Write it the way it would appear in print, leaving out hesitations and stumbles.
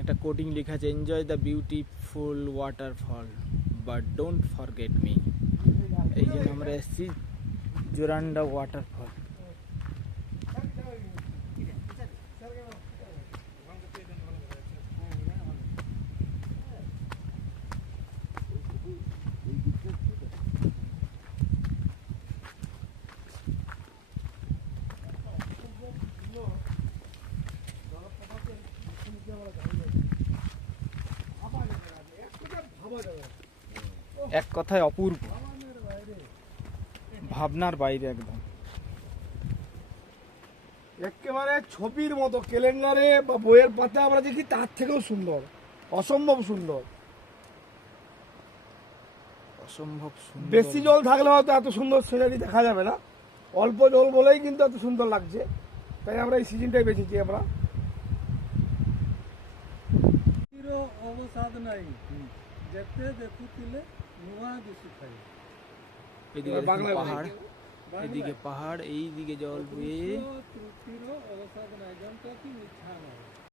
একটা কোটিং লেখা আছে, enjoy the beautiful waterfall but don't forget me. এই জন্য আমরা এসেছি জোরান্ডা ওয়াটারফল। এক কথায় অপূর্ব, ভাবনার বাইরে একদম। একেবারে ছবির মতো, ক্যালেন্ডারে বা বইয়ের পাতা আমরা দেখি তার থেকেও সুন্দর, অসম্ভব সুন্দর। অসম্ভব সুন্দর। বেশি জল থাকলে হয়তো এত সুন্দর সিনারি দেখা যাবে না, অল্প জল বলেই কিন্তু এত সুন্দর লাগছে। তাই আমরা এই সিজনটাই বেছেছি আমরা। অবসাদ নাই, যেতে দেখুছিলে নুয়া দিশু খাই। এদিকে পাহাড়, এদিকে পাহাড়, এইদিকে জল বয়ে। অবসাদ নাই, জলটা কি মিঠা নয়।